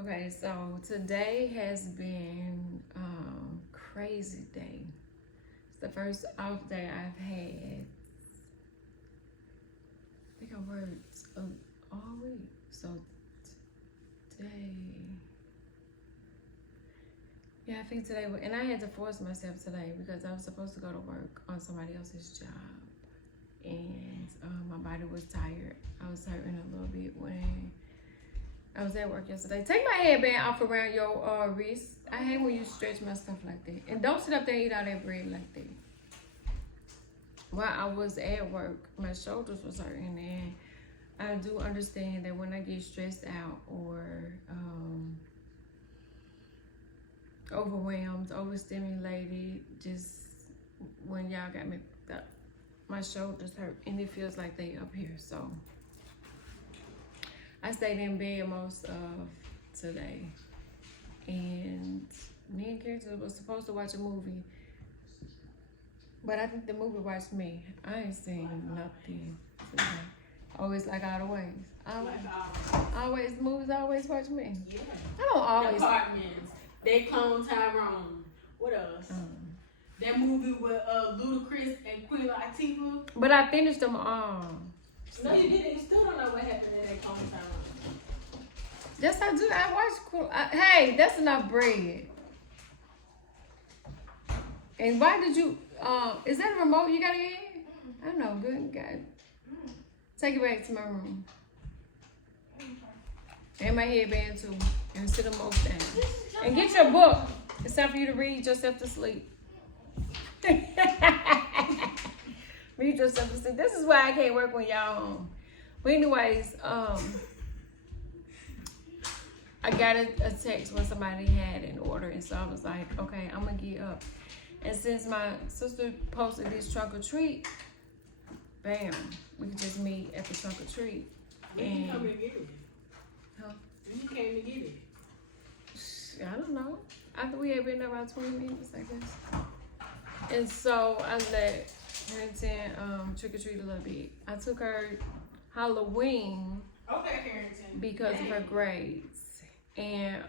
Okay, so today has been crazy day. It's the first off day I've had. I think I worked all week. So today, yeah, I think today, and I had to force myself today because I was supposed to go to work on somebody else's job, and my body was tired. I was hurting a little bit when I was at work yesterday. Take my headband off around your wrist. I hate when you stretch my stuff like that. And don't sit up there and eat all that bread like that. While I was at work, my shoulders was hurting, and I do understand that when I get stressed out or overwhelmed, overstimulated, just when y'all got me, my shoulders hurt, and it feels like they up here. So I stayed in bed most of today, and me and Kirsten was supposed to watch a movie, but I think the movie watched me. I ain't seen nothing today. Always like all the ways. Always movies always watch me. Yeah. I don't always. The Apartments. They clone Tyrone. What else? That movie with Ludacris and Queen Latifah. But I finished them all. No, you didn't. You still don't know what happened in that clone Tyrone. Yes, I do. I watched. Hey, that's enough bread. And why did you? Is that a remote you got in? I know. Good God. Take it back to my room. And my headband too. And sit them both down. And get your book. It's time for you to read yourself to sleep. Read yourself to sleep. This is why I can't work when y'all home. But anyways, I got a text when somebody had an order, and so I was like, okay, I'm gonna get up. And since my sister posted this trunk or treat, bam, we could just meet at the trunk or treat. When you come and get it? Huh? When you came to get it? I don't know. After we had been there about 20 minutes, I guess. And so I let Harrington trick or treat a little bit. I took her Halloween Harrington. because of her grades. And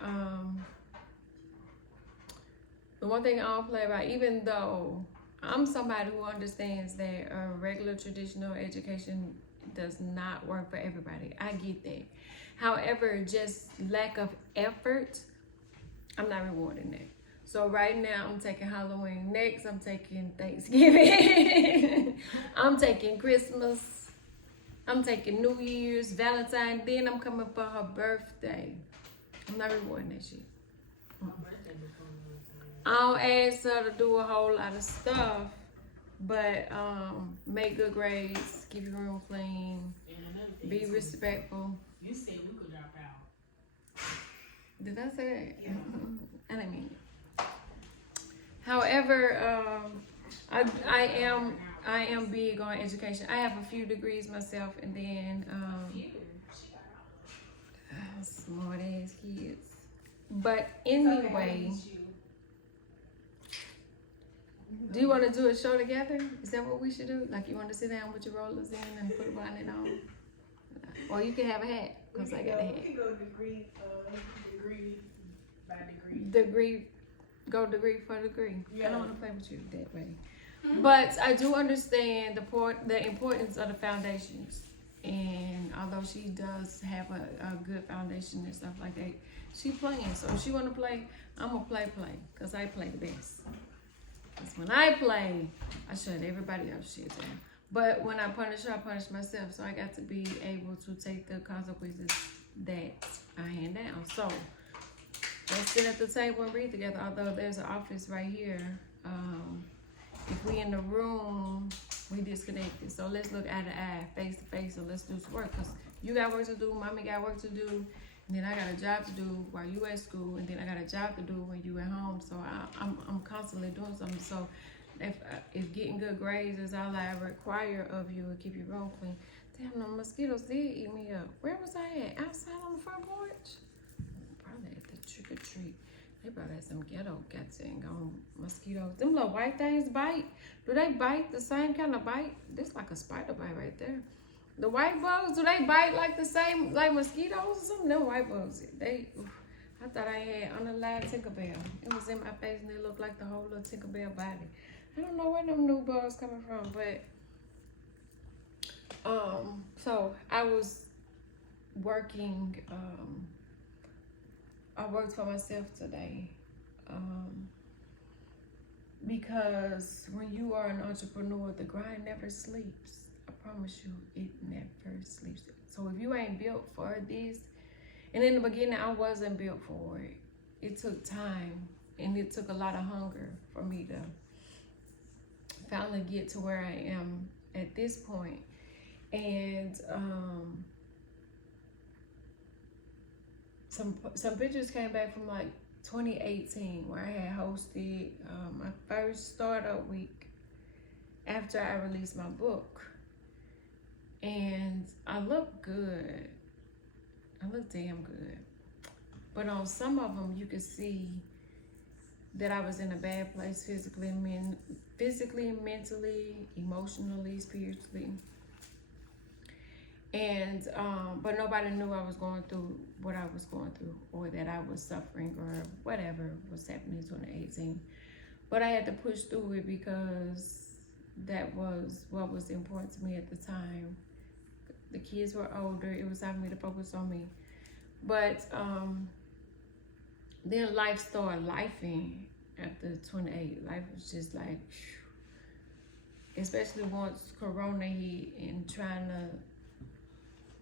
the one thing I don't play about, even though I'm somebody who understands that a regular traditional education does not work for everybody. I get that. However, just lack of effort, I'm not rewarding that. So right now I'm taking Halloween. Next I'm taking Thanksgiving. I'm taking Christmas. I'm taking New Year's, Valentine's. Then I'm coming for her birthday. I'm not rewarding that shit. I don't ask her to do a whole lot of stuff, but make good grades, keep your room clean, be respectful. You said we could drop out. Did I say that? Yeah. I didn't mean it. However, I am big on education. I have a few degrees myself, and then smart ass kids. But anyway, do you want to do a show together? Is that what we should do? Like, you want to sit down with your rollers in and put a bonnet on? Or you can have a hat, because I got a hat. We can go degree by degree. Degree for degree. Yeah. I don't want to play with you that way. But I do understand the importance of the foundations. And although she does have a good foundation and stuff like that, she playing. So if she want to play, I'm going to play. Because I play the best. Because when I play, I shut everybody else shit down. But when I punish her, I punish myself. So I got to be able to take the consequences that I hand down. So let's sit at the table and read together. Although there's an office right here. If we in the room, we disconnected. So let's look eye to eye, face to face, and let's do some work. Because you got work to do, mommy got work to do, and then I got a job to do while you at school, and then I got a job to do when you at home. So I'm constantly doing something. So if getting good grades is all I require of you and keep your room clean. Damn, the mosquitoes did eat me up. Where was I at? Outside on the front porch? Probably at the trick or treat. They probably had some ghetto on mosquitoes. Them little white things bite. Do they bite the same kind of bite? This like a spider bite right there. The white bugs, do they bite like the same, like mosquitoes or something? Them white bugs, I thought I had unalive Tinkerbell. It was in my face and it looked like the whole little Tinkerbell body. I don't know where them new bugs coming from, but so I was working. I worked for myself today. Because when you are an entrepreneur, the grind never sleeps. I promise you, it never sleeps. So if you ain't built for this, and in the beginning, I wasn't built for it. It took time, and it took a lot of hunger for me to finally get to where I am at this point. And some pictures came back from like 2018 where I had hosted my first startup week after I released my book. And I look good. I look damn good. But on some of them, you could see that I was in a bad place physically, mentally, emotionally, spiritually. And but nobody knew I was going through what I was going through, or that I was suffering, or whatever was happening in 2018. But I had to push through it because that was what was important to me at the time. The kids were older. It was time for me to focus on me. But then life started lifing after 28. Life was just like, especially once Corona hit and trying to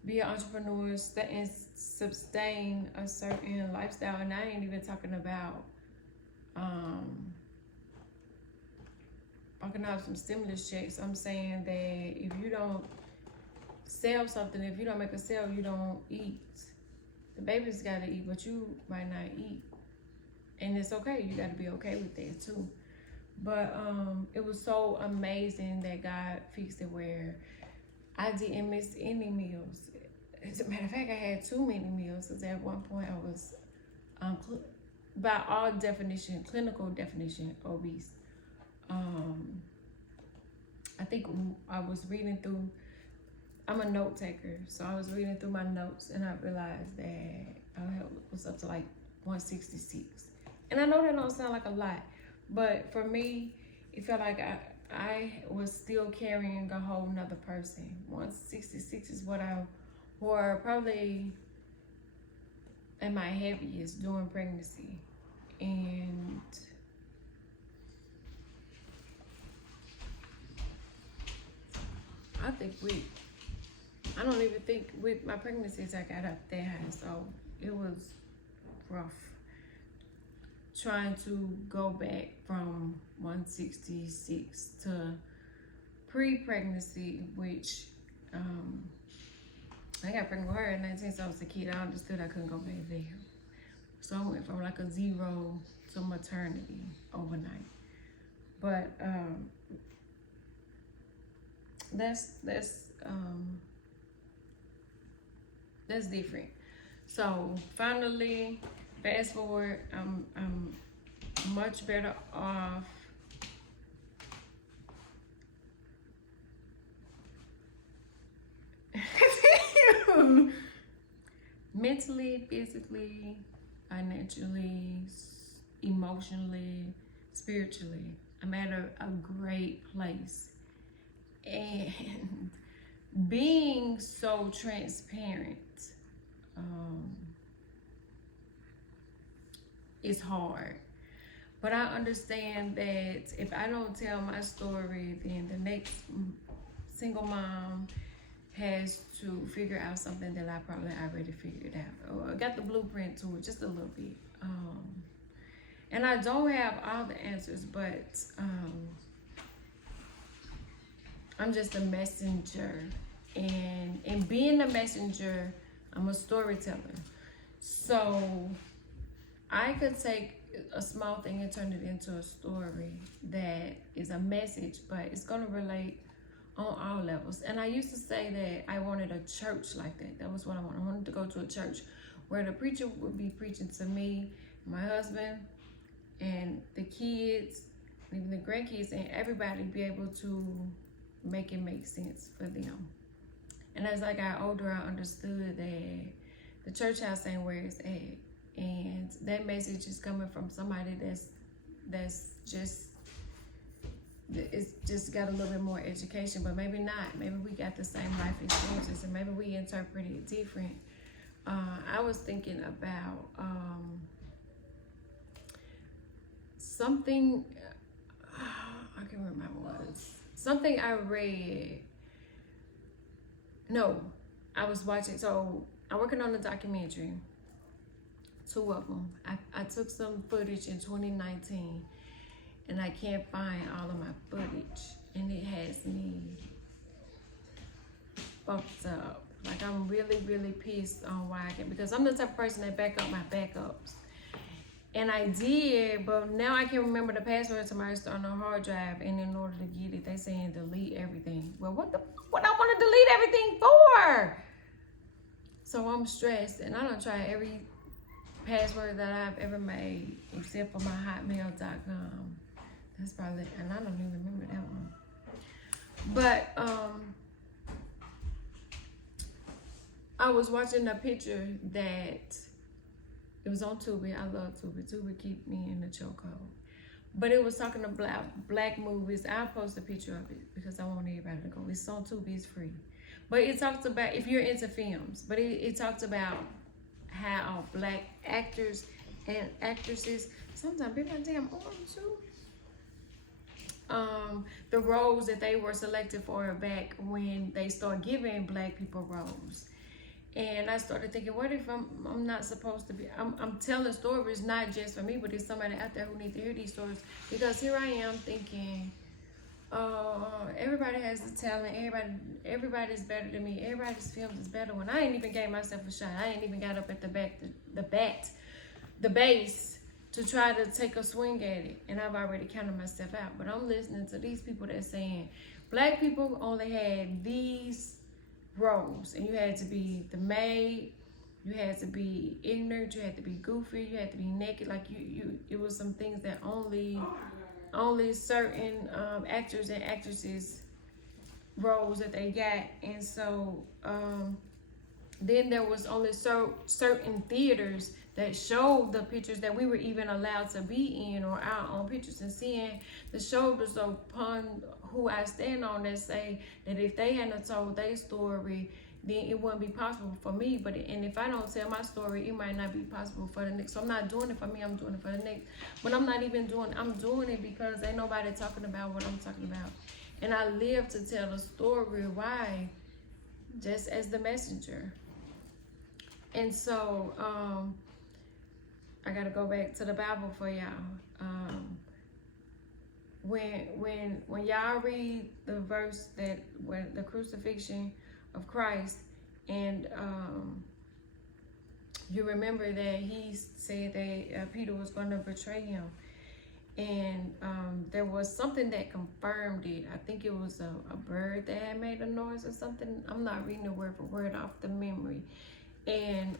be an entrepreneur and sustain a certain lifestyle. And I ain't even talking about I can have some stimulus checks. I'm saying that if you don't sell something, if you don't make a sale, you don't eat. The baby's got to eat, but you might not eat. And it's okay. You got to be okay with that too. But it was so amazing that God fixed it where I didn't miss any meals. As a matter of fact, I had too many meals because at one point I was, by all definition, clinical definition, obese. I think I was reading through, I'm a note taker, so I was reading through my notes and I realized that I was up to like 166. And I know that don't sound like a lot, but for me, it felt like I was still carrying a whole nother person. 166 is what I wore probably at my heaviest during pregnancy. And I don't even think with my pregnancies I got up that high, so it was rough trying to go back from 166 to pre-pregnancy, which I got pregnant with her at 19, so I was a kid. I understood I couldn't go back there. So I went from like a 0 to maternity overnight. But that's different. So finally, fast forward, I'm much better off. Mentally, physically, financially, emotionally, spiritually. I'm at a great place. And being so transparent is hard. But I understand that if I don't tell my story, then the next single mom has to figure out something that I probably already figured out. Or got the blueprint to it just a little bit. And I don't have all the answers, but I'm just a messenger. And in being a messenger, I'm a storyteller. So I could take a small thing and turn it into a story that is a message, but it's going to relate on all levels. And I used to say that I wanted a church like that. That was what I wanted. I wanted to go to a church where the preacher would be preaching to me, my husband, and the kids, even the grandkids, and everybody be able to make it make sense for them. And as I got older, I understood that the church house ain't where it's at. and that message is coming from somebody that's it's just got a little bit more education, but maybe not. Maybe we got the same life experiences, and maybe we interpret it different. I was thinking about something. I can't remember what it was. Something I read. No, I was watching. So I'm working on a documentary. 2 of them. I took some footage in 2019, and I can't find all of my footage, and it has me fucked up. Like, I'm really, really pissed on why I can, because I'm the type of person that back up my backups. And I did, but now I can't remember the password to my external hard drive, and in order to get it, they saying delete everything. Well, what I want to delete everything for? So I'm stressed, and I don't try every password that I've ever made, except for my hotmail.com. That's probably, and I don't even remember that one. But I was watching a picture that it was on Tubi. I love Tubi. Tubi keep me in the chokehold. But it was talking about black movies. I'll post a picture of it because I want everybody to go. It's on Tubi. It's free. But it talks about, if you're into films, but it talks about how black actors and actresses, sometimes be my damn arm too. The roles that they were selected for back when they start giving black people roles. And I started thinking, what if I'm not supposed to be, I'm telling stories not just for me, but there's somebody out there who needs to hear these stories. Because here I am thinking, everybody has the talent, everybody's better than me, everybody's films is better, when I ain't even gave myself a shot. I ain't even got up at the base to try to take a swing at it, and I've already counted myself out. But I'm listening to these people that's saying black people only had these roles, and you had to be the maid, you had to be ignorant, you had to be goofy, you had to be naked. Like you it was some things that only certain actors and actresses roles that they got. And so then there was only certain theaters that showed the pictures that we were even allowed to be in, or our own pictures, and seeing the shoulders upon who I stand on that say that if they hadn't told their story, then it wouldn't be possible for me. And if I don't tell my story, it might not be possible for the next. So I'm not doing it for me, I'm doing it for the next. But I'm doing it because ain't nobody talking about what I'm talking about. And I live to tell a story. Why? Just as the messenger. And so I gotta go back to the Bible for y'all. When y'all read the verse that when the crucifixion of Christ, and you remember that he said that Peter was going to betray him, and there was something that confirmed it. I think it was a bird that had made a noise or something. I'm not reading the word for word off the memory, and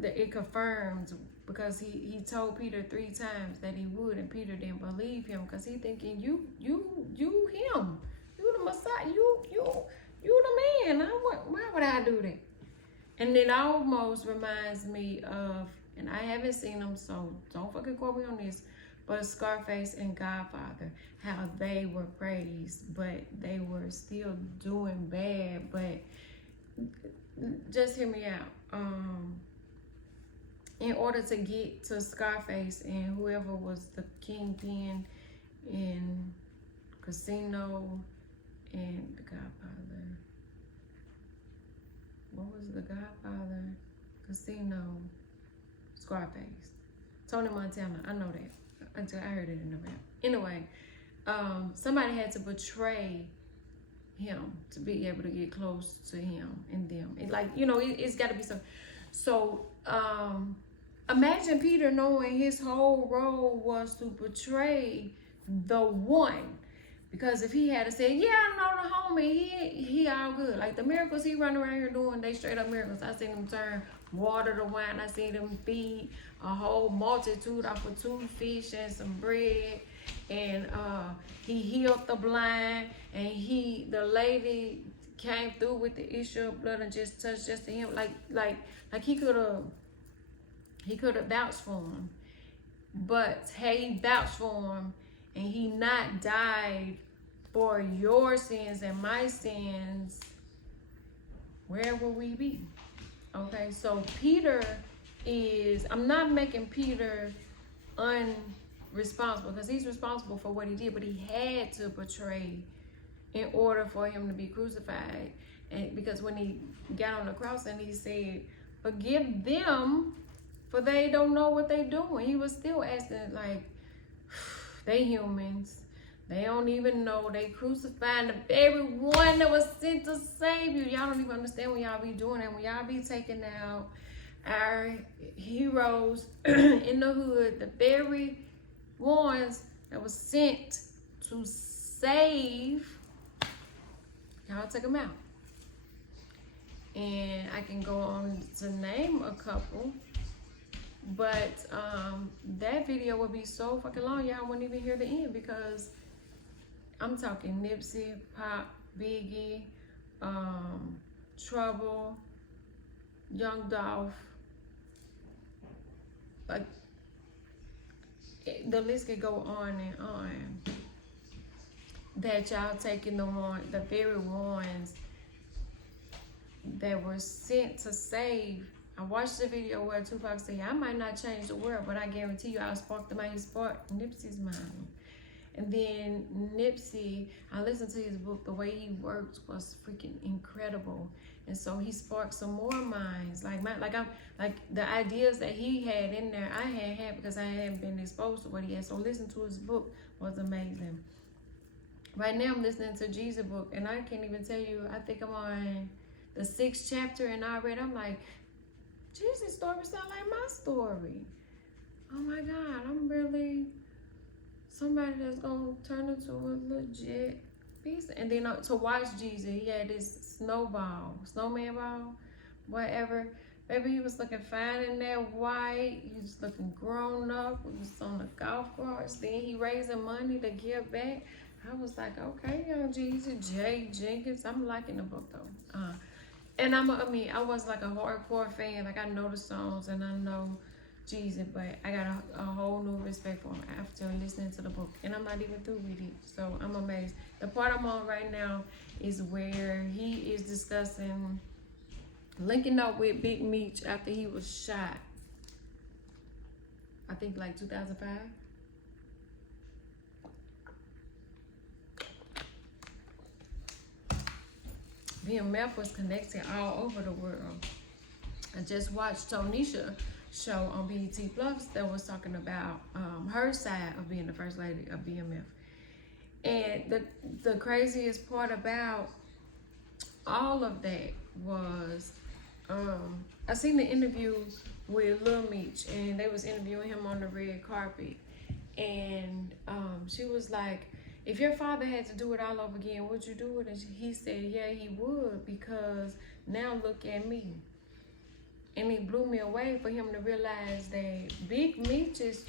it confirmed, because he told Peter 3 times that he would, and Peter didn't believe him because he thinking you him, you the Messiah, you the man. Why would I do that? And it almost reminds me of, and I haven't seen them, so don't fucking quote me on this, but Scarface and Godfather, how they were praised, but they were still doing bad. But just hear me out. In order to get to Scarface and whoever was the kingpin in Casino and The Godfather. What was The Godfather? Casino, Scarface. Tony Montana, I know that. Until I heard it in the rap. Anyway, somebody had to betray him to be able to get close to him and them. It's got to be some. So, imagine Peter knowing his whole role was to betray the one. Because if he had said, yeah, I know the homie, he all good. Like the miracles he run around here doing, they straight up miracles. I seen him turn water to wine. I seen him feed a whole multitude off of 2 fish and some bread. And he healed the blind. And the lady came through with the issue of blood and just touched just to him. Like he could have He could have vouched for him. But had he vouched for him and he not died for your sins and my sins, where will we be? Okay, so Peter is, I'm not making Peter unresponsible because he's responsible for what he did, but he had to betray in order for him to be crucified. And because when he got on the cross and he said, forgive them, for they don't know what they're doing. He was still asking, like, they humans. They don't even know. They crucifying the very one that was sent to save you. Y'all don't even understand what y'all be doing. And when y'all be taking out our heroes in the hood, the very ones that was sent to save, y'all take them out. And I can go on to name a couple. But that video would be so fucking long, y'all wouldn't even hear the end because I'm talking Nipsey, Pop, Biggie, Trouble, Young Dolph. Like, the list could go on and on. That y'all taking the very ones that were sent to save. I watched the video where Tupac said, I might not change the world, but I guarantee you I'll spark the mind. He sparked Nipsey's mind. And then Nipsey, I listened to his book, the way he worked was freaking incredible. And so he sparked some more minds. Like the ideas that he had in there, I had because I hadn't been exposed to what he had. So listening to his book was amazing. Right now I'm listening to Jesus' book, and I can't even tell you, I think I'm on the 6th chapter, and I'm like, Jesus' story sound like my story. Oh my God, I'm really somebody that's gonna turn into a legit piece. And then to watch Jesus, he had this snowman ball, whatever. Baby, he was looking fine in that white. He was looking grown up. He was on the golf course. Then he raising money to give back. I was like, okay, young Jesus, Jay Jenkins. I'm liking the book though. And I was like a hardcore fan. Like, I know the songs and I know Jesus, but I got a whole new respect for him after listening to the book. And I'm not even through with it. So I'm amazed. The part I'm on right now is where he is discussing linking up with Big Meech after he was shot. I think like 2005. BMF was connected all over the world. I just watched Tonisha show on BET Plus that was talking about her side of being the first lady of BMF. And the craziest part about all of that was I seen the interview with Lil Meech, and they was interviewing him on the red carpet, and she was like, if your father had to do it all over again, would you do it? And he said, yeah, he would, because now look at me. And it blew me away for him to realize that Big Meech's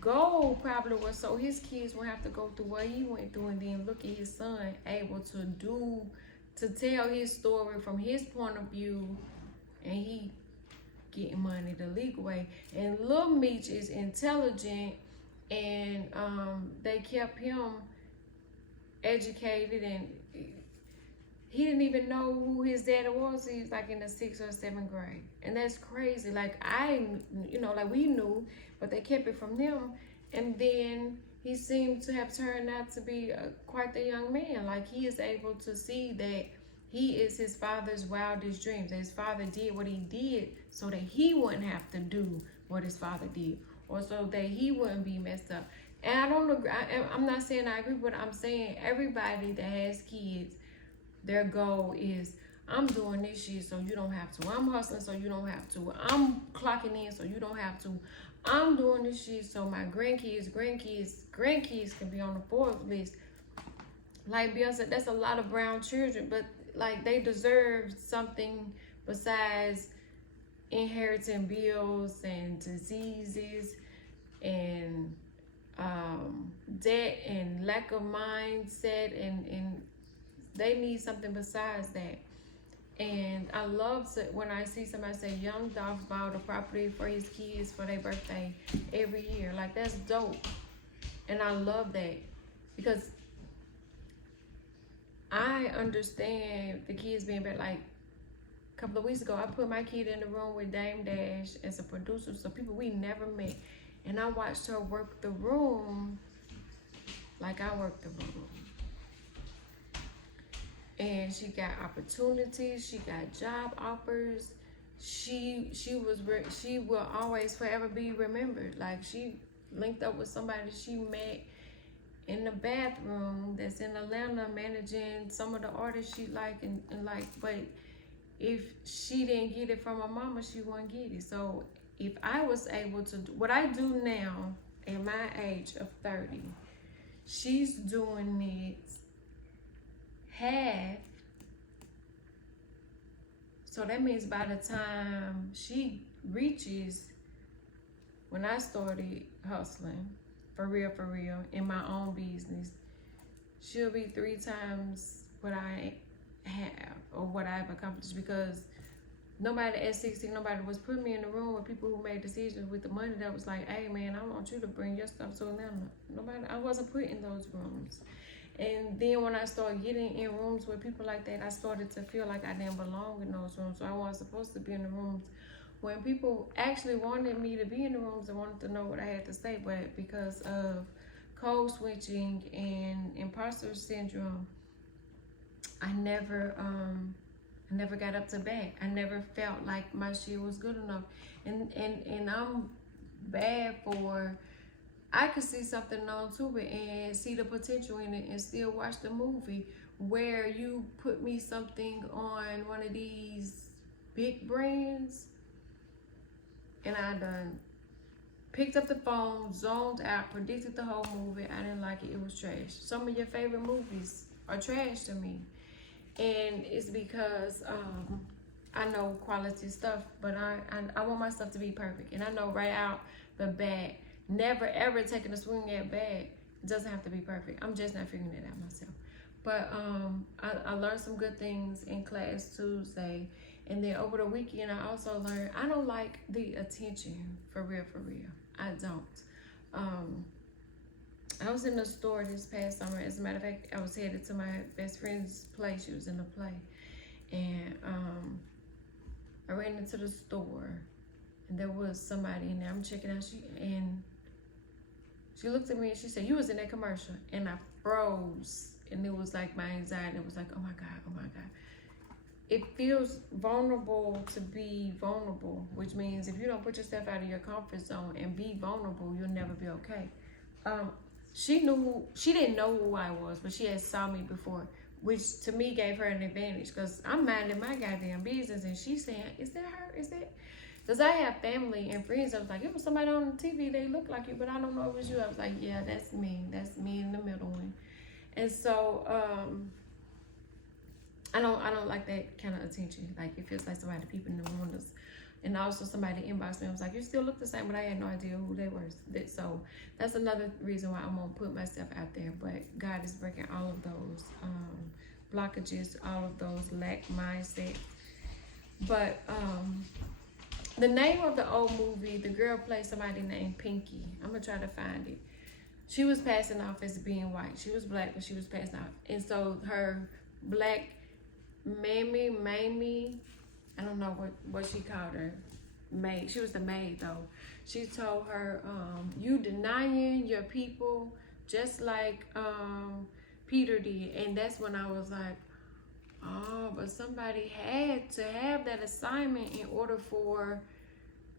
goal probably was so his kids won't have to go through what he went through, and then look at his son able to tell his story from his point of view, and he getting money the legal way. And Lil Meech is intelligent, and they kept him educated, and he didn't even know who his daddy was. He was like in the 6th or 7th grade. And that's crazy. Like like we knew, but they kept it from them. And then he seemed to have turned out to be quite the young man. Like, he is able to see that he is his father's wildest dreams. That his father did what he did so that he wouldn't have to do what his father did, or so that he wouldn't be messed up. And I don't agree. I'm not saying I agree, but I'm saying everybody that has kids, their goal is, I'm doing this shit so you don't have to. I'm hustling so you don't have to. I'm clocking in so you don't have to. I'm doing this shit so my grandkids can be on the Forbes list. Like Beyonce, that's a lot of brown children, but like, they deserve something besides inheriting bills and diseases and debt and lack of mindset, and they need something besides that. And I love to, when I see somebody say Young Dogs bought a property for his kids for their birthday every year. Like, that's dope. And I love that because I understand the kids being better. Like, a couple of weeks ago, I put my kid in the room with Dame Dash as a producer, so people we never met. And I watched her work the room like I worked the room. And she got opportunities, she got job offers. She will always forever be remembered. Like, she linked up with somebody she met in the bathroom that's in Atlanta managing some of the artists she liked and like, but if she didn't get it from her mama, she wouldn't get it. So if I was able to do what I do now at my age of 30, she's doing it half. So that means by the time she reaches when I started hustling for real in my own business, she'll be 3 times what I have or what I've accomplished, because nobody at 16, nobody was putting me in the room with people who made decisions with the money that was like, hey man, I want you to bring your stuff to Atlanta. Nobody, I wasn't put in those rooms. And then when I started getting in rooms with people like that, I started to feel like I didn't belong in those rooms. So I wasn't supposed to be in the rooms when people actually wanted me to be in the rooms and wanted to know what I had to say. But because of code switching and imposter syndrome, I never got up to bat. I never felt like my shit was good enough. And I'm bad for, I could see something on Tubi and see the potential in it and still watch the movie, where you put me something on one of these big brands and I done picked up the phone, zoned out, predicted the whole movie. I didn't like it. It was trash. Some of your favorite movies are trash to me. And it's because I know quality stuff, but I want my stuff to be perfect. And I know right out the bat, never ever taking a swing at bad. It doesn't have to be perfect. I'm just not figuring it out myself. But I learned some good things in class Tuesday. And then over the weekend, I also learned I don't like the attention, for real. I don't. I was in the store this past summer. As a matter of fact, I was headed to my best friend's play. She was in the play. And I ran into the store. And there was somebody in there. I'm checking out. She looked at me and she said, you was in that commercial. And I froze. And it was like my anxiety. It was like, oh my God. It feels vulnerable to be vulnerable, which means if you don't put yourself out of your comfort zone and be vulnerable, you'll never be okay. She didn't know who I was, but she had saw me before, which to me gave her an advantage, because I'm minding my goddamn business and she's saying, is that her? Is that? Because I have family and friends. I was like, it was somebody on the TV, they look like you, but I don't know if it was you. I was like, yeah, that's me in the middle one. And so I don't like that kind of attention. Like, it feels like somebody peeping in the windows. And also somebody inboxed me and was like, you still look the same, but I had no idea who they were. So that's another reason why I'm gonna put myself out there. But God is breaking all of those blockages, all of those lack mindset. But the name of the old movie, the girl played somebody named Pinky. I'm gonna try to find it. She was passing off as being white. She was black, but she was passing off. And so her black Mamie, I don't know what she called her, maid. She was the maid though. She told her, you denying your people just like Peter did. And that's when I was like, oh, but somebody had to have that assignment in order for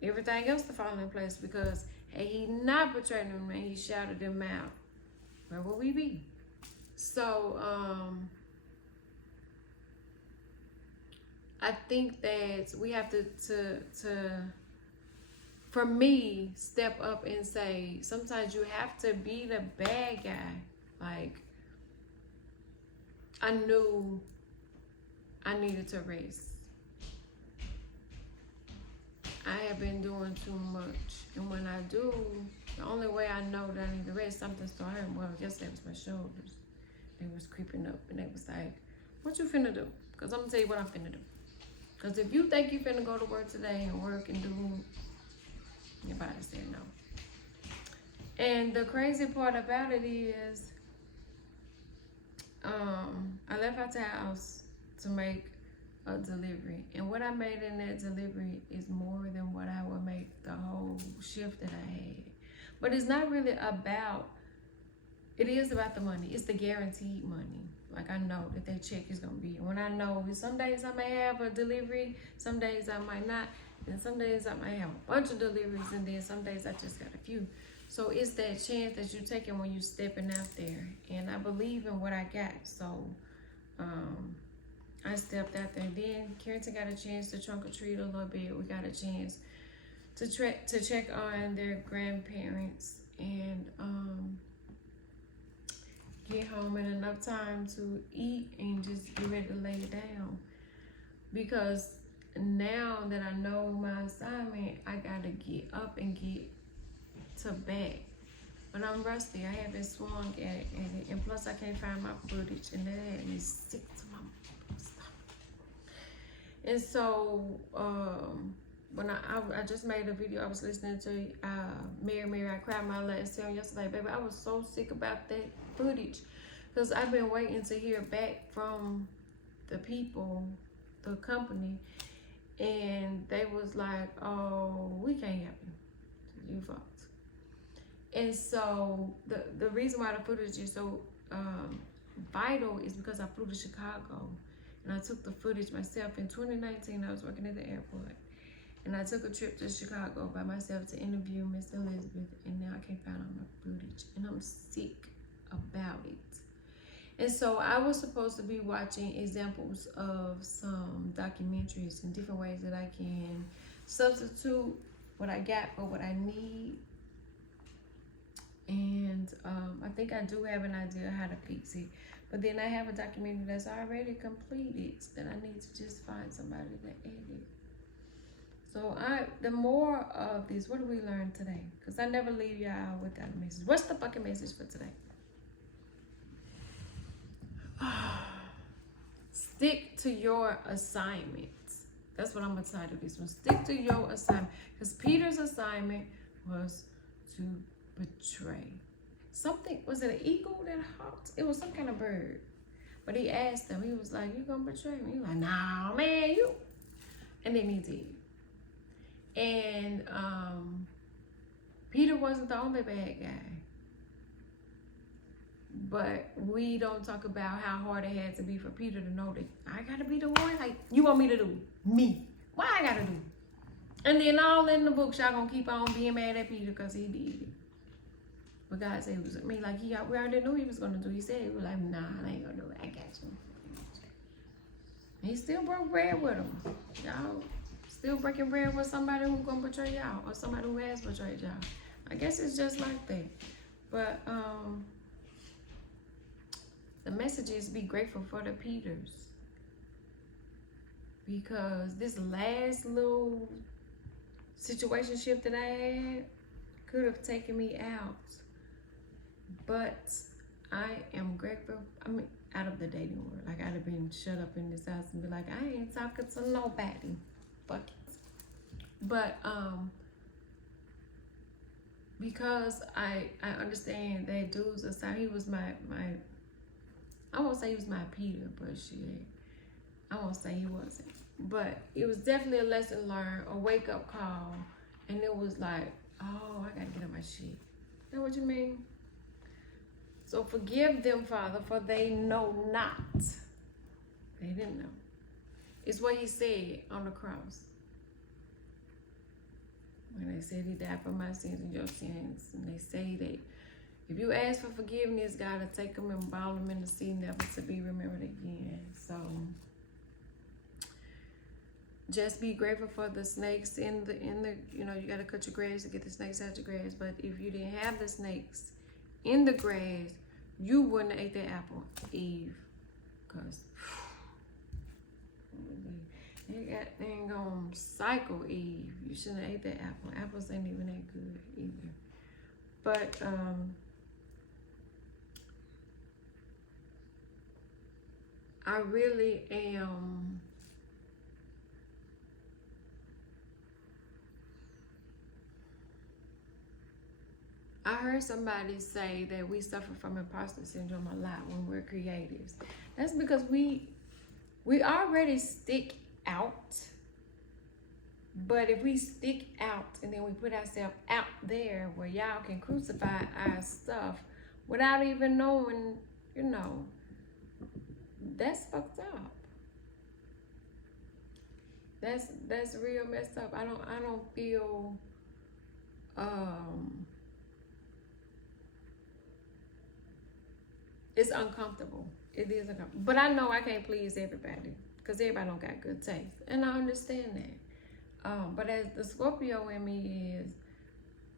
everything else to fall in place, because had he not betrayed them and he shouted them out, where would we be? So I think that we have to for me, step up and say, sometimes you have to be the bad guy. Like, I knew I needed to rest. I have been doing too much. And when I do, the only way I know that I need to rest, something started hurting. Well, yesterday was my shoulders. They was creeping up and they was like, what you finna do? Because I'm gonna tell you what I'm finna do. Because if you think you finna go to work today and work and do, your body said no. And the crazy part about it is, I left out the house to make a delivery, and what I made in that delivery is more than what I would make the whole shift that I had. But it's not really about, it is about the money. It's the guaranteed money. Like, I know that check is gonna be, when I know some days I may have a delivery, some days I might not, and some days I might have a bunch of deliveries, and then some days I just got a few. So it's that chance that you're taking when you're stepping out there. And I believe in what I got. So I stepped out there. Then Carrington got a chance to trunk or treat a little bit. We got a chance to check on their grandparents and get home in enough time to eat and just get ready to lay it down. Because now that I know my assignment, I gotta get up and get to bed. But I'm rusty. I haven't swung at it, and plus I can't find my footage, and that had me sick to my stomach. And so when I just made a video, I was listening to Mary, I cried my last song yesterday, baby. I was so sick about that footage because I've been waiting to hear back from the people, the company, and they was like, oh, we can't help you. You fucked. And so the reason why the footage is so vital is because I flew to Chicago and I took the footage myself. In 2019, I was working at the airport and I took a trip to Chicago by myself to interview Miss Elizabeth, and now I can't find all my footage and I'm sick about it. And so I was supposed to be watching examples of some documentaries and different ways that I can substitute what I got for what I need. And I think I do have an idea how to fix it. But then I have a documentary that's already completed that I need to just find somebody to edit. So the more of this, what do we learn today? Because I never leave y'all without a message. What's the fucking message for today? Stick to your assignments. That's what I'm gonna title this one. Stick to your assignment. Because Peter's assignment was to betray. Something, was it an eagle that hopped? It was some kind of bird. But he asked him, he was like, you gonna betray me? He was like, nah, man, you. And then he did. And Peter wasn't the only bad guy. But we don't talk about how hard it had to be for Peter to know that I gotta be the one. Like, you want me to do me? Why I gotta do? And then all in the books, y'all gonna keep on being mad at Peter because he did it. But God said it was me. Like, we already knew he was gonna do. He said he was like, nah, I ain't gonna do it. I got you. He still broke bread with him. Y'all still breaking bread with somebody who's gonna betray y'all or somebody who has betrayed y'all. I guess it's just like that. But the message is be grateful for the Peters. Because this last little situationship that I had could have taken me out. But I am grateful. I mean, out of the dating world. Like, I'd have been shut up in this house and be like, I ain't talking to nobody. Fuck it. But because I understand that dude's aside, he was my I won't say he was my Peter, but shit, I won't say he wasn't. But it was definitely a lesson learned, a wake-up call, and it was like, oh, I gotta get on my shit. Is that what you mean? So forgive them, Father, for they know not. They didn't know. It's what he said on the cross. When they said he died for my sins and your sins. And they say that if you ask for forgiveness, God will take them and bowl them in the sea, never to be remembered again. So just be grateful for the snakes in the you know, you got to cut your grass to get the snakes out your grass. But if you didn't have the snakes in the grass, you wouldn't have ate that apple, Eve. Because they ain't gonna cycle, Eve. You shouldn't have ate that apple. Apples ain't even that good either. But I really am I heard somebody say that we suffer from imposter syndrome a lot when we're creatives. That's because we already stick out. But if we stick out and then we put ourselves out there where y'all can crucify our stuff without even knowing, you know, that's fucked up. That's real messed up. I don't feel it's uncomfortable. It is uncomfortable. But I know I can't please everybody because everybody don't got good taste. And I understand that. But as the Scorpio in me is,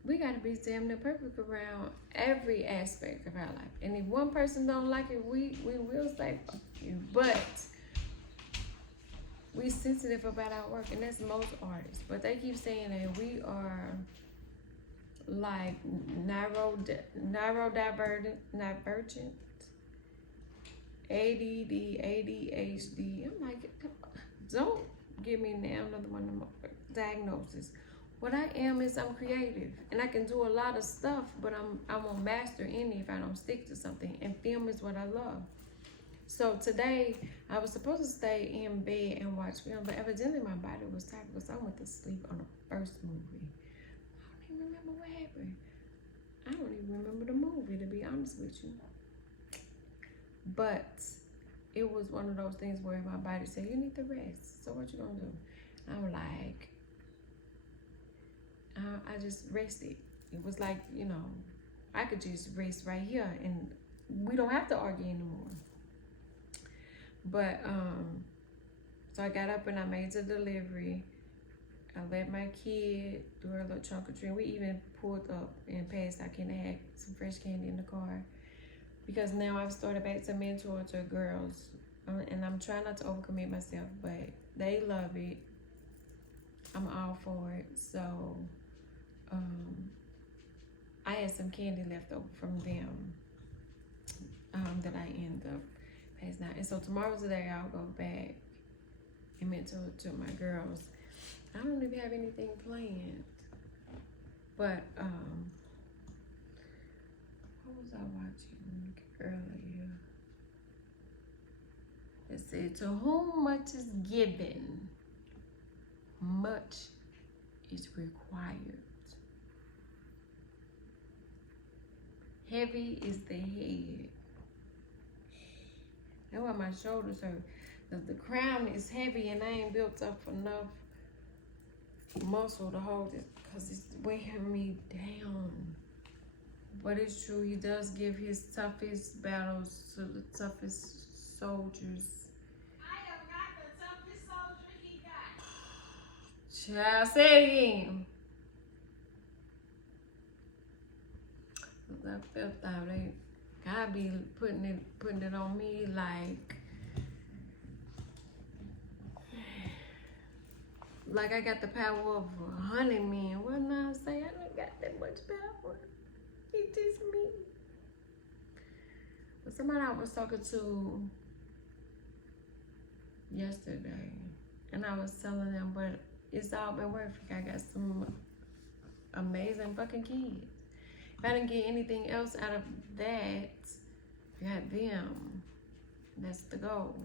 we got to be damn near perfect around every aspect of our life. And if one person don't like it, we will say fuck you. But we sensitive about our work, and that's most artists. But they keep saying that we are like neurodivergent, ADD, ADHD. I'm like, don't give me now another one of my diagnoses. What I am is I'm creative, and I can do a lot of stuff, but I won't master any if I don't stick to something. And film is what I love. So today I was supposed to stay in bed and watch film, but evidently my body was tired because I went to sleep on the first movie. I don't even remember what happened. I don't even remember the movie, to be honest with you. But it was one of those things where my body said, you need to rest. So what you gonna do? I'm like, I just rested. It was like, you know, I could just rest right here and we don't have to argue anymore. But, so I got up and I made the delivery. I let my kid do her little trunk or treat. We even pulled up and passed our kid and had some fresh candy in the car. Because now I've started back to mentor to girls. And I'm trying not to overcommit myself, but they love it. I'm all for it. So, I had some candy left over from them that I ended up passing out. And so tomorrow's the day I'll go back and mentor to my girls. I don't even have anything planned. But, what was I watching earlier? It said, to whom much is given, much is required. Heavy is the head. That's why my shoulders hurt. The crown is heavy and I ain't built up enough muscle to hold it because it's weighing me down. But it's true, he does give his toughest battles to the toughest soldiers. I am not the toughest soldier he got. Child, say it again. I felt that they gotta be putting it on me like I got the power of 100 men. What am I saying? I don't got that much power. It's just me. But somebody I was talking to yesterday, and I was telling them, but it's all been worth it. I got some amazing fucking kids. If I didn't get anything else out of that, I got them. That's the goal.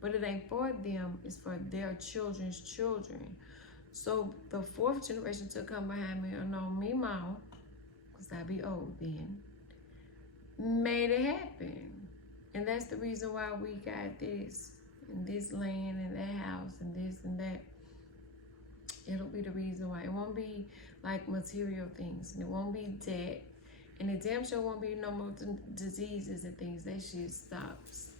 But it ain't for them, it's for their children's children. So the fourth generation to come behind me, or no, me mom, because I'd be old then, made it happen. And that's the reason why we got this, and this land, and that house, and this and that. It'll be the reason why. It won't be like material things, and it won't be debt, and it damn sure won't be no more diseases and things. That shit stops.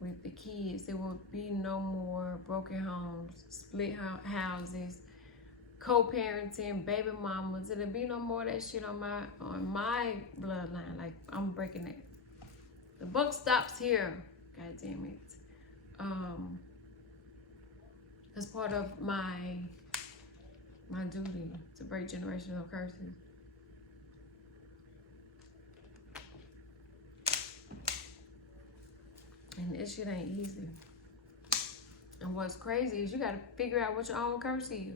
With the kids, there will be no more broken homes, split houses, co-parenting, baby mamas. It'll be no more of that shit on my bloodline. Like, I'm breaking it. The buck stops here. God damn it. That's part of my duty to break generational curses. And this shit ain't easy. And what's crazy is you gotta figure out what your own curse is.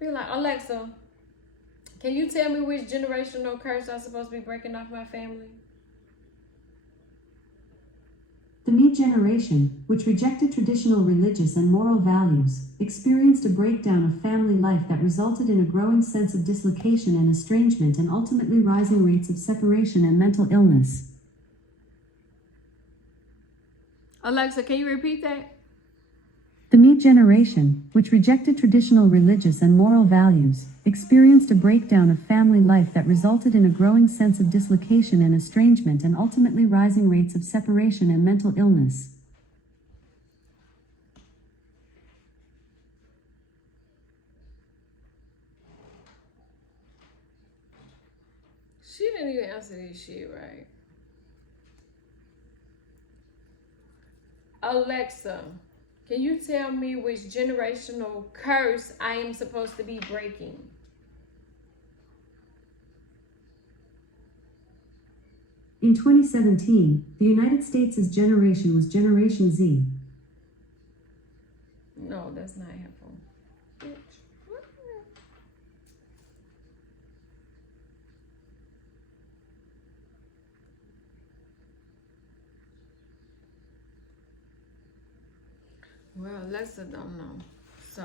Be like, Alexa, can you tell me which generational curse I'm supposed to be breaking off my family? The Me generation, which rejected traditional religious and moral values, experienced a breakdown of family life that resulted in a growing sense of dislocation and estrangement and ultimately rising rates of separation and mental illness. Alexa, can you repeat that? The Me generation, which rejected traditional religious and moral values, experienced a breakdown of family life that resulted in a growing sense of dislocation and estrangement and ultimately rising rates of separation and mental illness. She didn't even answer this shit right. Alexa, can you tell me which generational curse I am supposed to be breaking? In 2017, the United States' generation was Generation Z. No, that's not helpful. Bitch. Well, Alexa don't know. So,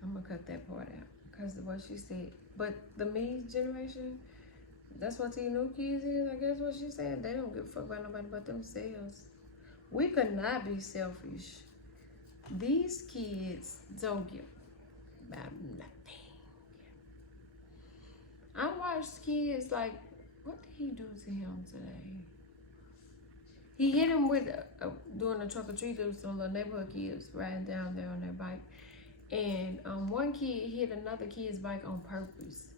I'm going to cut that part out. Because of what she said. But the Me generation, that's what these new kids is. I guess what she said. They don't give a fuck about nobody but themselves. We could not be selfish. These kids don't give about nothing. I watched kids like, what did he do to him today? He hit him with doing a trick or treat. There was some little neighborhood kids riding down there on their bike, and one kid hit another kid's bike on purpose.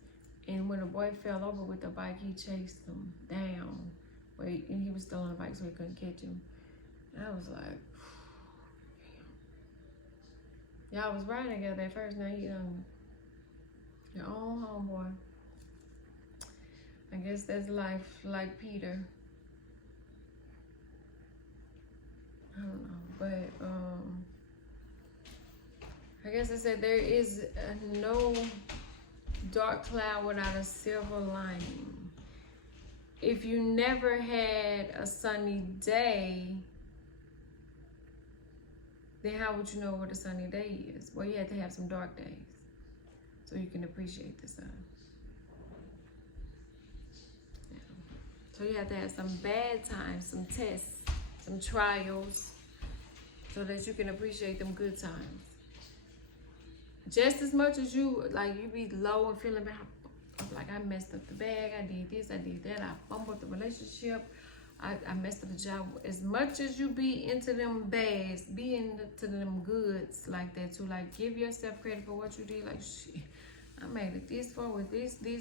And when the boy fell over with the bike, he chased him down. And he was still on the bike, so he couldn't catch him. And I was like, damn. Y'all was riding together at first. Now you your own homeboy. I guess that's life, like Peter. I don't know, but I guess I said there is no dark cloud without a silver lining. If you never had a sunny day, then how would you know what a sunny day is? Well, you had to have some dark days so you can appreciate the sun. Yeah. So you have to have some bad times, some tests, some trials, so that you can appreciate them good times. Just as much as you be low and feeling bad, like I messed up the bag, I did this, I did that, I fumbled the relationship, I messed up the job. As much as you be into them bads, be into them goods like that too. Like, give yourself credit for what you did. Like, shit, I made it this far with this. I need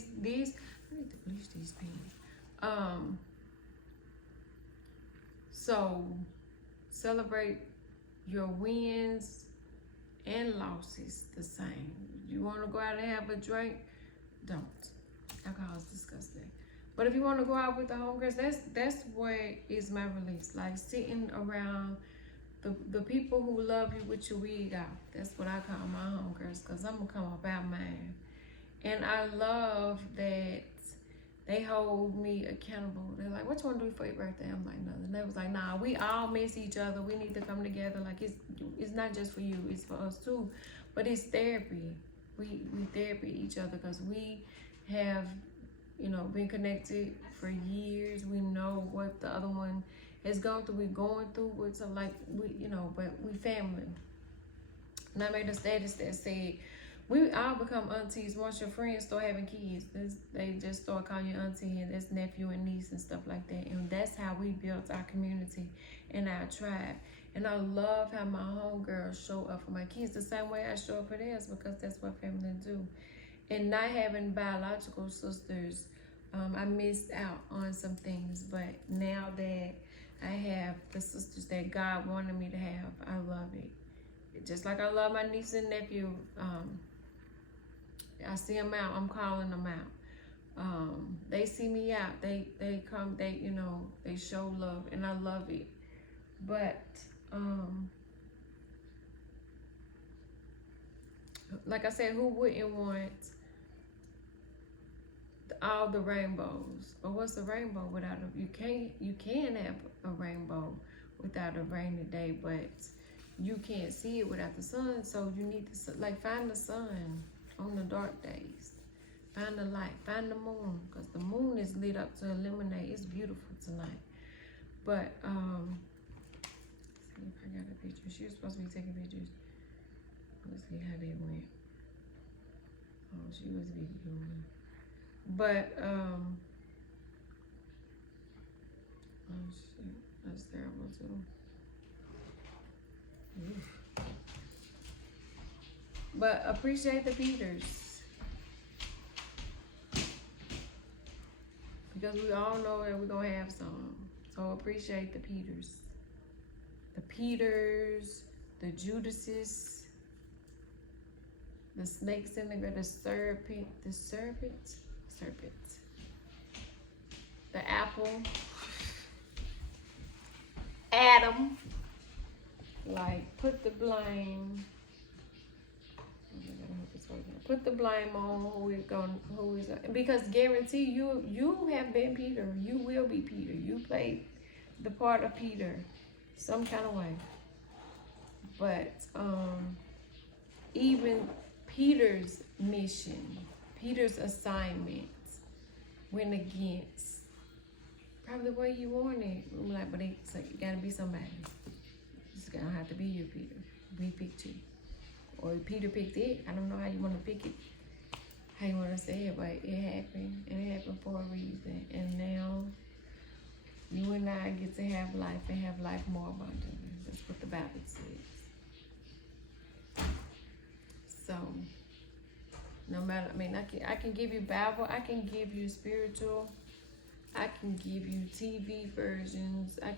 to bleach these pens. So celebrate your wins and losses the same. You want to go out and have a drink? Don't. Alcohol is disgusting. But if you want to go out with the homegirls, that's where is my release. Like sitting around the people who love you with your wig out. That's what I call my homegirls, because I'm going to come about mine. And I love that they hold me accountable. They're like, what you want to do for your birthday? I'm like, nothing. They was like, nah, we all miss each other. We need to come together. Like, it's not just for you. It's for us too. But it's therapy. We therapy each other because we have, been connected for years. We know what the other one has gone through. We're going through with. So, like, but we family. And I made a status that said, we all become aunties once your friends start having kids. They just start calling you auntie, and that's nephew and niece and stuff like that. And that's how we built our community and our tribe. And I love how my homegirls show up for my kids the same way I show up for theirs, because that's what family do. And not having biological sisters, I missed out on some things. But now that I have the sisters that God wanted me to have, I love it. Just like I love my niece and nephew. I see them out, I'm calling them out. They see me out, they come, they show love, and I love it. But like I said, who wouldn't want all the rainbows? But what's a rainbow without a, you can have a rainbow without a rainy day, but you can't see it without the sun. So you need to like find the sun on the dark days. Find the light, find the moon, because the moon is lit up to illuminate. It's beautiful tonight. But see if I got a picture. She was supposed to be taking pictures. Let's see how they went. Oh, she was videoing. But oh shit, that's terrible too. Oof. But appreciate the Peters. Because we all know that we're gonna have some. So appreciate the Peters. The Peters, the Judases, the snakes in the serpent, the apple, Adam. Like, put the blame. Put the blame on who is because guarantee you have been Peter. You will be Peter. You played the part of Peter some kind of way. But even Peter's mission, Peter's assignment went against probably the way you wanted. Like, but it gotta be somebody. It's gonna have to be you, Peter. We picked you. Or Peter picked it. I don't know how you want to pick it, how you want to say it, but it happened. And it happened for a reason. And now you and I get to have life and have life more abundantly. That's what the Bible says. So, no matter, I mean, I can give you Bible, I can give you spiritual, I can give you TV versions. I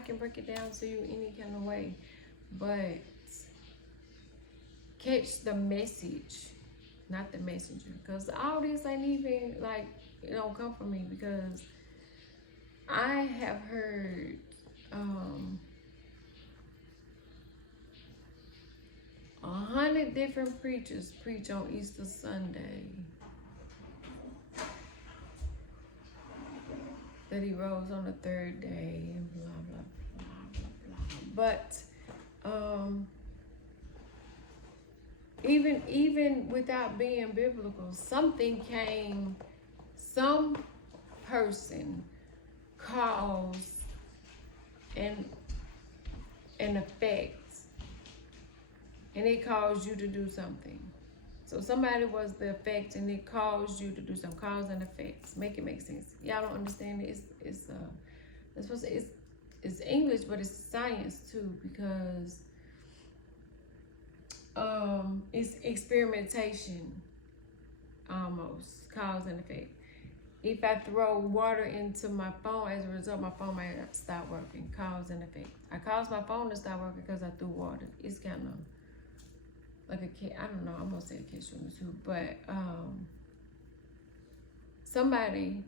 can break it down to you any kind of way, but catch the message, not the messenger. Because all this ain't even like, it don't come from me, because I have heard 100 different preachers preach on Easter Sunday that he rose on the third day and blah blah blah blah blah. But even without being biblical, something came, some person caused an effect, and it caused you to do something. So somebody was the effect, and it caused you to do something. Cause and effects. Make it make sense. Y'all don't understand it. It's English, but it's science too, because it's experimentation, almost, cause and effect. If I throw water into my phone, as a result, my phone might stop working. Cause and effect. I caused my phone to stop working because I threw water. It's kind of like I don't know, I'm gonna say a catch from the two, but somebody,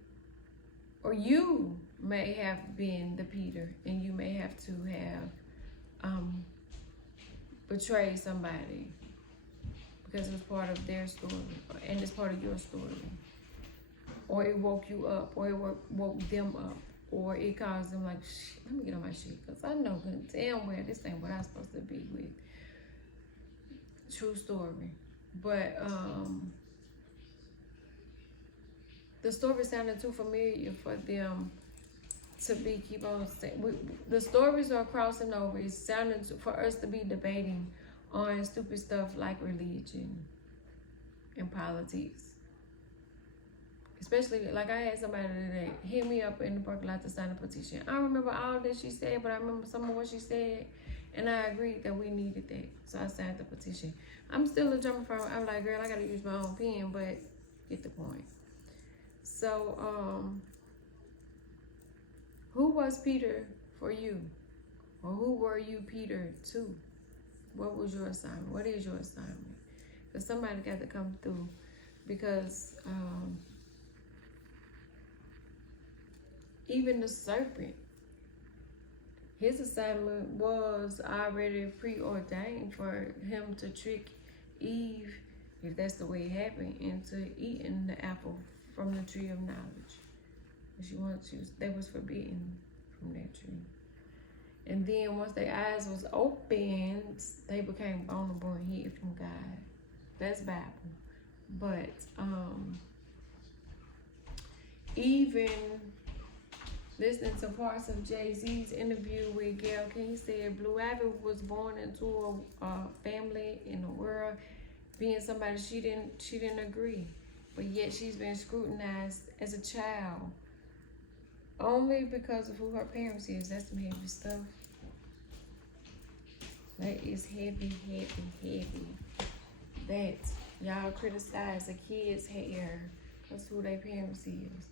or you may have been the Peter, and you may have to have betrayed somebody because it was part of their story, and it's part of your story. Or it woke you up, or it woke them up, or it caused them like, let me get on my shit, because I know good damn well this ain't what I'm supposed to be with. True story. But the story sounded too familiar for them to keep on saying. The stories are crossing over. It's sounding for us to be debating on stupid stuff like religion and politics. Especially, like, I had somebody today hit me up in the parking lot to sign a petition. I don't remember all that she said, but I remember some of what she said, and I agreed that we needed that. So I signed the petition. I'm still a drummer from, I'm like, girl, I gotta use my own pen, but get the point. So, who was Peter for you? Or who were you Peter to? What was your assignment? What is your assignment? Because somebody got to come through. Because even the serpent, his assignment was already preordained for him to trick Eve, if that's the way it happened, into eating the apple from the tree of knowledge. They was forbidden from that tree. And then once their eyes was opened, they became vulnerable and hid from God. That's Bible. But even listening to parts of Jay-Z's interview with Gayle King, he said Blue Ivy was born into a family in the world, being somebody she didn't agree, but yet she's been scrutinized as a child only because of who her parents is. That's some heavy stuff. That is heavy, heavy, heavy. That y'all criticize the kids' hair. That's who their parents is.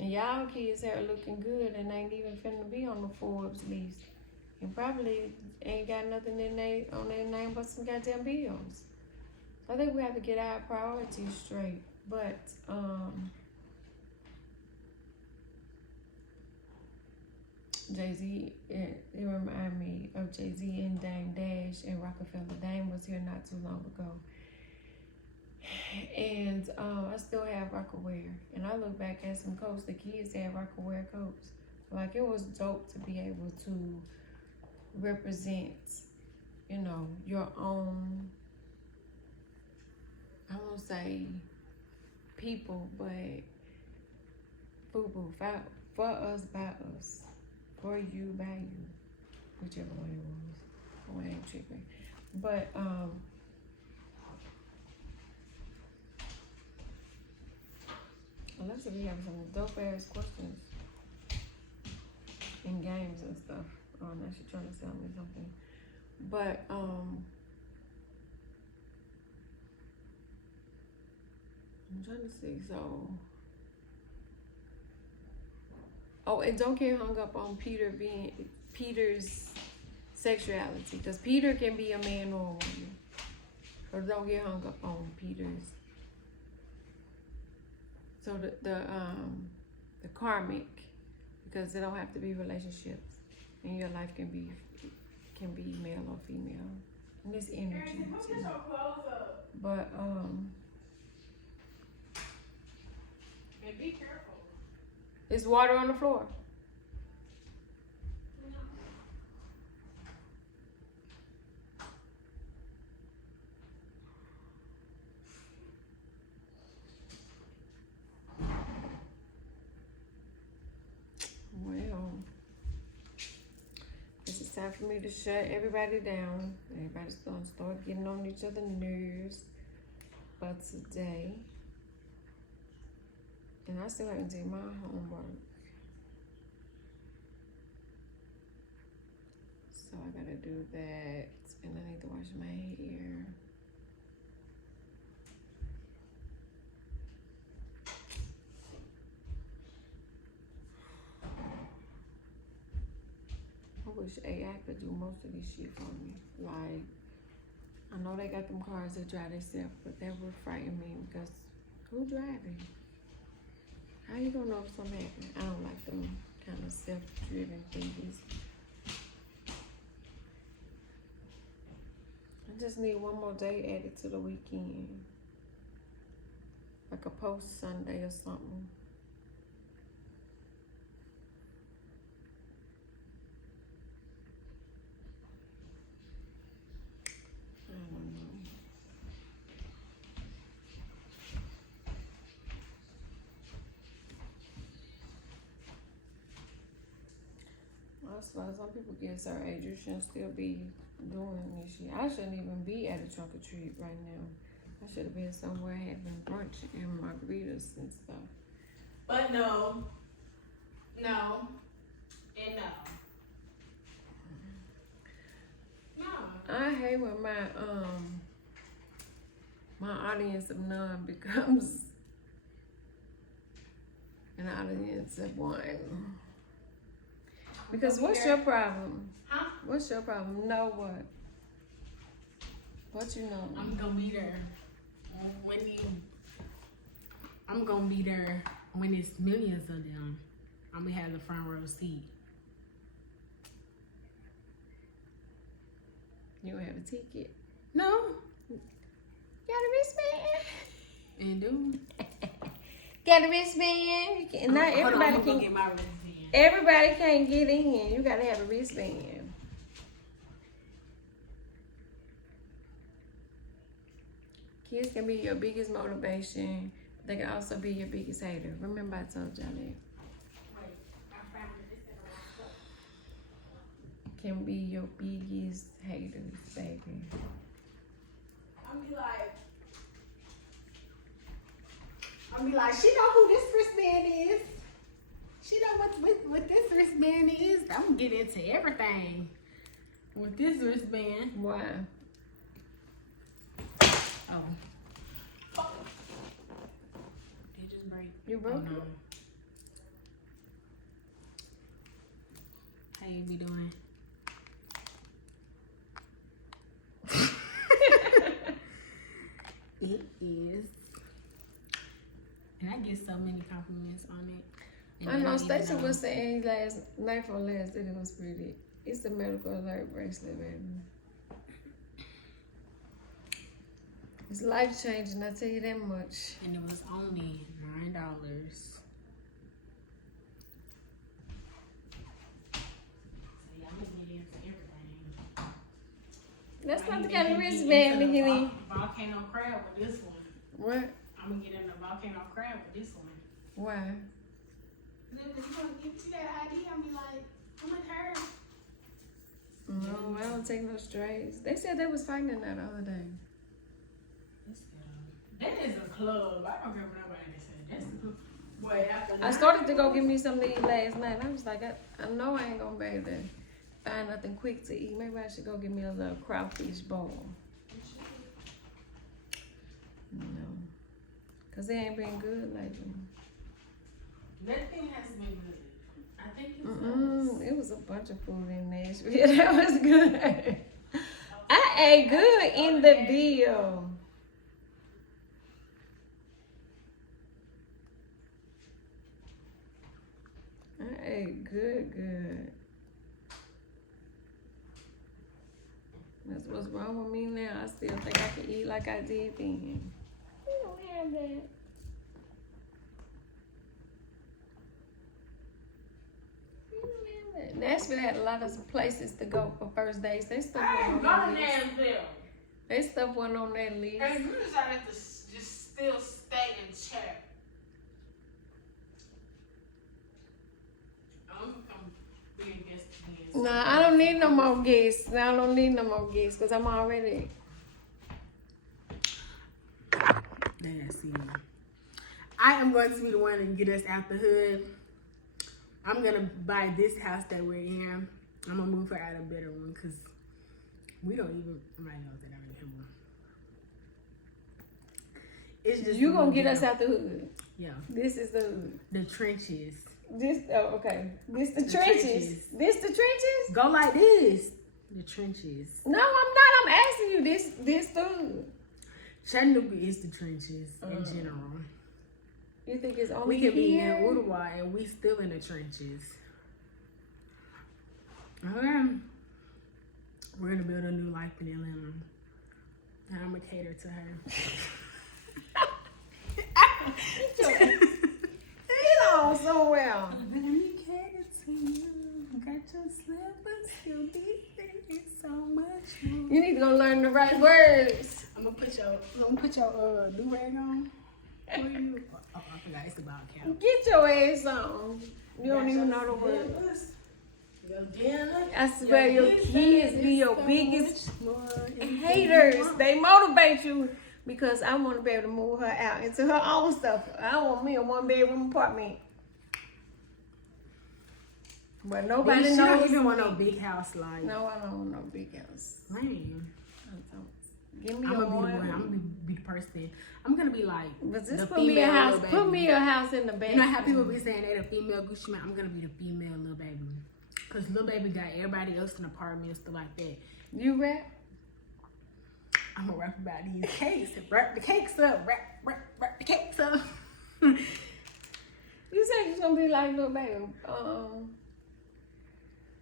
And y'all kids' hair looking good and ain't even finna be on the Forbes list. And probably ain't got nothing on their name but some goddamn bills. So I think we have to get our priorities straight. But Jay-Z, it reminded me of Jay-Z and Dame Dash and Rockefeller. Dame was here not too long ago. And I still have Rockaware. And I look back at some coats the kids had Rockaware coats. Like, it was dope to be able to represent, your own, I won't say people, but FUBU, for us, by us. For you, by you, whichever one it was. Oh, I ain't tripping. But unless we have some dope ass questions and games and stuff. Oh, now she's trying to sell me something. But I'm trying to see. So. Oh, and don't get hung up on Peter's sexuality, because Peter can be a man or a woman. Or don't get hung up on Peter's. So the karmic, because it don't have to be relationships, and your life can be male or female, and this energy too. But and be careful. Is water on the floor? Well, this is time for me to shut everybody down. Everybody's gonna start getting on each other's nerves. But today, and I still haven't done my homework. So I gotta do that. And I need to wash my hair. I wish AI could do most of this shit for me. Like, I know they got them cars that drive themselves, but that would frighten me because who driving? How you gonna know if something happened? I don't like them kind of self-driven things. I just need one more day added to the weekend. Like a post Sunday or something. I don't know. That's why some people get a certain age, you shouldn't still be doing this shit. I shouldn't even be at a trunk or treat right now. I should have been somewhere having brunch and margaritas and stuff. But no, and no. I hate when my audience of none becomes an audience of one. Because what's your problem? Huh? What's your problem? Know what? What you know? I'm gonna be there I'm gonna be there when it's millions of them. I'm gonna have the front row seat. You don't have a ticket. No, Got a wristband? And dude. Got a wristband? You can, not Hold on, everybody I'm gonna can. get my wristband. Everybody can't get in. You gotta have a wristband. Kids can be your biggest motivation. They can also be your biggest hater. Remember I told y'all that. Wait, I found it. Can be your biggest haters, baby. I'll be like, she know who this wristband is. She know what this wristband is. I'm gonna get into everything with this wristband. Why? Oh. Did it just break? You broke Oh, no. How you be doing? It is. And I get so many compliments on it. And I then know even Stacey know- was saying last night for last that it was pretty. It's the medical alert bracelet, baby. It's life changing, I tell you that much. And it was only $9. So yeah, I'm gonna get into everything. That's not the I kind of need to wristband, get into the McKinney. volcano crab with this one. What? I'm gonna get in the volcano crab with this one. Why? If you see that ID, I'll be like, I'm with her. No, I don't take no strays. They said they was fighting that the other day. That is a club. I don't care what nobody said. That's a club. Boy, after I that, started to go get me something to eat last night. I was like, I know I ain't gonna be able to find nothing quick to eat. Maybe I should go get me a little crawfish bowl. No. Cause it ain't been good lately. that thing has been good. I think it's It was a bunch of food in Nashville. That was good. I ate good in the bill. I ate good. That's what's wrong with me now. I still think I can eat like I did then. We don't have that. We don't have that. Nashville had a lot of places to go for first dates. They stuff I ain't wasn't on going that list. Nashville. They stuff wasn't on that list. And you just have to just still stay in check. I'm be a guest again. Nah, I don't need no more guests. I don't need no more guests because I'm already. Let's see. I am going to be the one to get us out the hood. I'm gonna buy this house that we're in. I'm gonna move her out a better one because we don't even right know that I already have one. It's just You a gonna little get us bit- out the hood. Yeah, This is the hood. the trenches. This okay. This the The trenches. trenches. This the trenches? Go like this. The trenches. No, I'm not. I'm asking you. This the hood. Chattanooga is the trenches in general. You think it's only We could be in here? Uruguay and we still in the trenches. We're gonna build a new life in Atlanta. And I'm gonna cater to her. Get on somewhere. Let me cater to you. Got your slippers, still be thinking so much. You need to go learn the right words. I'm gonna put your do rag on for you. Oh, I forgot it's the ball cap. Get your ass on. You don't even know the words. I swear your kids be your biggest haters. They motivate you because I want to be able to move her out into her own stuff. I want me a 1-bedroom apartment. But nobody She knows. don't even want no big house like. No, I don't want no big house. Man. I don't. Give me I'm a gonna be the one. I'm one. gonna be the person. I'm gonna be like But the just put me a female house. Lil Put Baby. me a house in the back. You know how people be saying they the female Gucci man? I'm gonna be the female Lil Baby. Cause Lil Baby got everybody else in the apartment and stuff like that. You rap? I'm gonna rap about these cakes. Wrap the cakes up. Wrap the cakes up. You said you're gonna be like Lil Baby.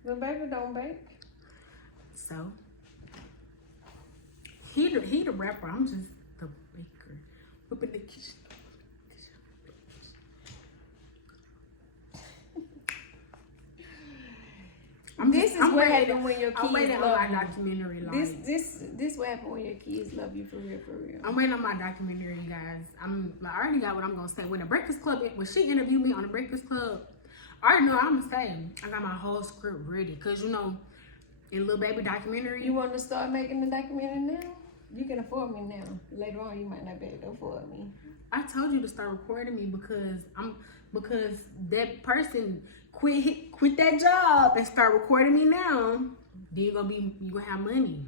Lil Baby don't bake. So He the rapper. I'm just the baker. Whipping the kitchen. This is what happens when your I'm waiting kids on love my you. documentary. Like, This what happens when your kids love you for real, for real. I'm waiting on my documentary, guys. I already got what I'm gonna say. When the Breakfast Club, when she interviewed me on the Breakfast Club, I already know what I'm gonna say. I got my whole script ready. Cause you know, in Lil Baby documentary, You want to start making the documentary now? You can afford me now. Later on, you might not be able to afford me. I told you to start recording me because that person quit that job and start recording me now. Then you gonna have money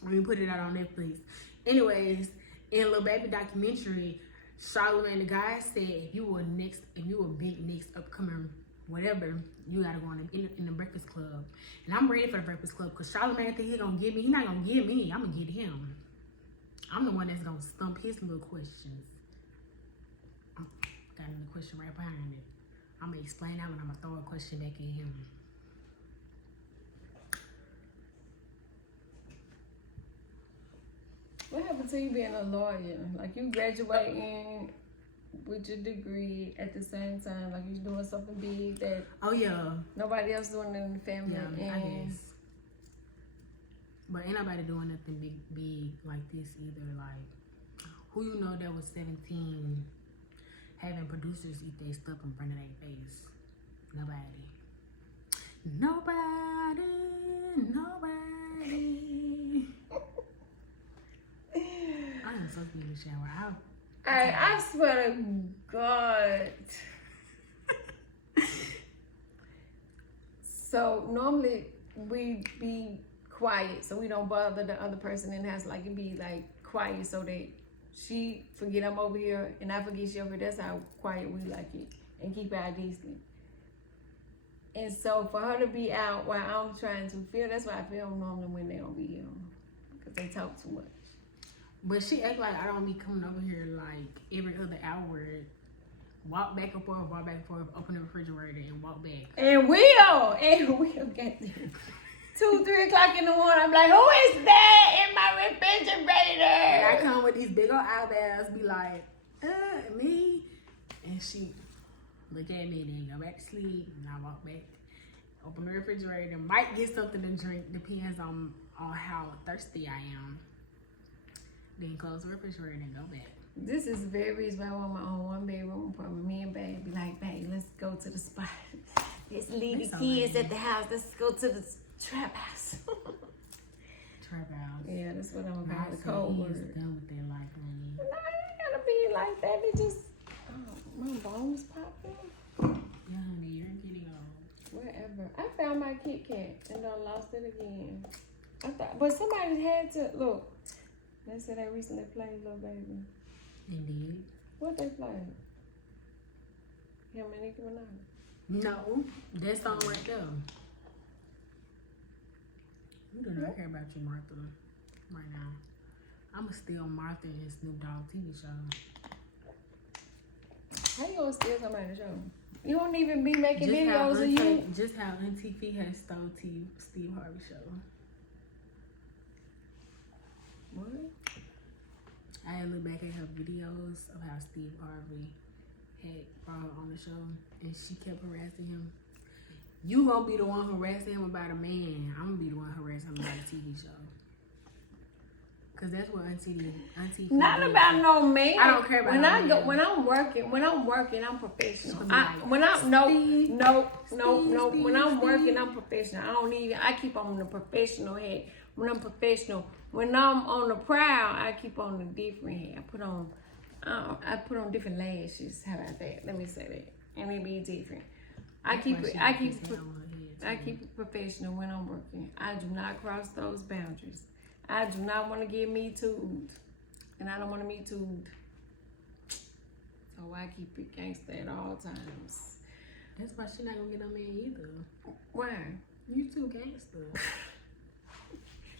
when you put it out on Netflix. Anyways, in Lil Baby documentary, Charlamagne the guy said if you were big next upcoming whatever, you gotta go in the Breakfast Club. And I'm ready for the Breakfast Club because Charlamagne think he gonna get me. He not gonna get me. I'm gonna get him. I'm the one that's gonna stump his little questions. Got another question right behind it. I'm gonna explain that when I'm gonna throw a question back at him. What happened to you being a lawyer? Like you graduating with your degree at the same time, like you're doing something big that nobody else doing in the family. Yeah, I guess. But ain't nobody doing nothing big like this either. Like, who you know that was 17 having producers eat their stuff in front of their face? Nobody. I am supposed to be in the shower. I swear to God. So normally we be quiet so we don't bother the other person in the house. Like it be like quiet so that she forget I'm over here and I forget she over here. That's how quiet we like it and keep our decent. And so for her to be out while I'm trying to film, that's why I film normally when they don't be here because they talk too much. But she act like I don't be coming over here like every other hour. Walk back and forth, open the refrigerator and walk back. And we'll get there. 2, 3 o'clock in the morning, I'm like, who is that in my refrigerator? And I come with these big old eyeballs, be like, me. And she look at me, then go back to sleep, and I walk back, open the refrigerator, might get something to drink, depends on how thirsty I am. Then close the refrigerator and go back. This is the very reason why I want my own 1-bedroom apartment. Me and Babe be like, babe, let's go to the spot. Let's leave the kids at the house. Let's go to the trap house. Trap house. Yeah, that's what I'm about. The cold word. Done with their life, honey. No, it ain't gotta be like that. It just, my bones popping. Yeah, honey, you're getting old. Wherever. I found my Kit Kat and I lost it again. I thought, but somebody had to look. They said they recently played Lil Baby. Indeed. What they played? Him and Nicki Minaj. No, that song right there. You do not care about you, Martha, right now. I'ma steal Martha and Snoop Dogg TV show. How you gonna steal somebody's show? You don't even be making videos of you. Just how NTV has stole Steve Harvey show. What? I had to look back at her videos of how Steve Harvey had brought her on the show, and she kept harassing him. You gonna be the one harassing him about a man. I'm gonna be the one harassing him about a TV show. Cause that's what Auntie Not did. about no man. I don't care about when I no go man. when I'm working, I'm professional. When I'm When I'm working, I'm professional. I keep on the professional hat. When I'm professional, when I'm on the prowl, I keep on the different hat. I put on different lashes. How about that? Let me say that, and it be different. I keep it professional when I'm working. I do not cross those boundaries. I do not want to get me too'd, and I don't want to me too'd. So I keep it gangster at all times. That's why she not gonna get on me either. Why? You too gangster.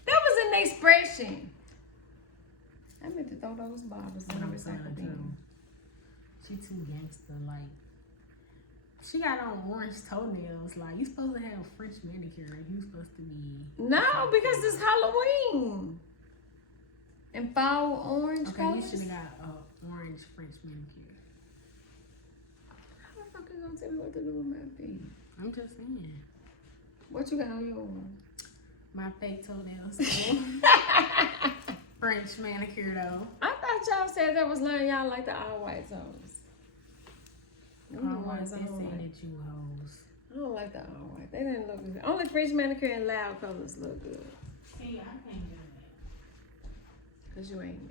That was an expression. I meant to throw those bottles in the recycle bin. She too gangster. Like, she got on orange toenails. Like, you supposed to have French manicure. manicure. You supposed to be. No, because it's Halloween. And fall orange Okay, colors. you should have got a orange French manicure. How the fuck you gonna tell me what to do with my feet? I'm just saying. What you got on your one? My fake toenails. French manicure though. I thought y'all said that was letting y'all like the all white toes. All white. They saying that you hoes. I don't like the all white. They didn't look good. Only French manicure and loud colors look good. See, I can't do that. Cause you ain't me.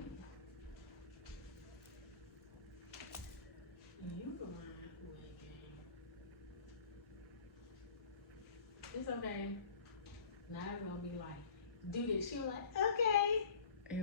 You the one who ain't game. It's okay. Now it's gonna be like, do this. She was like, okay. And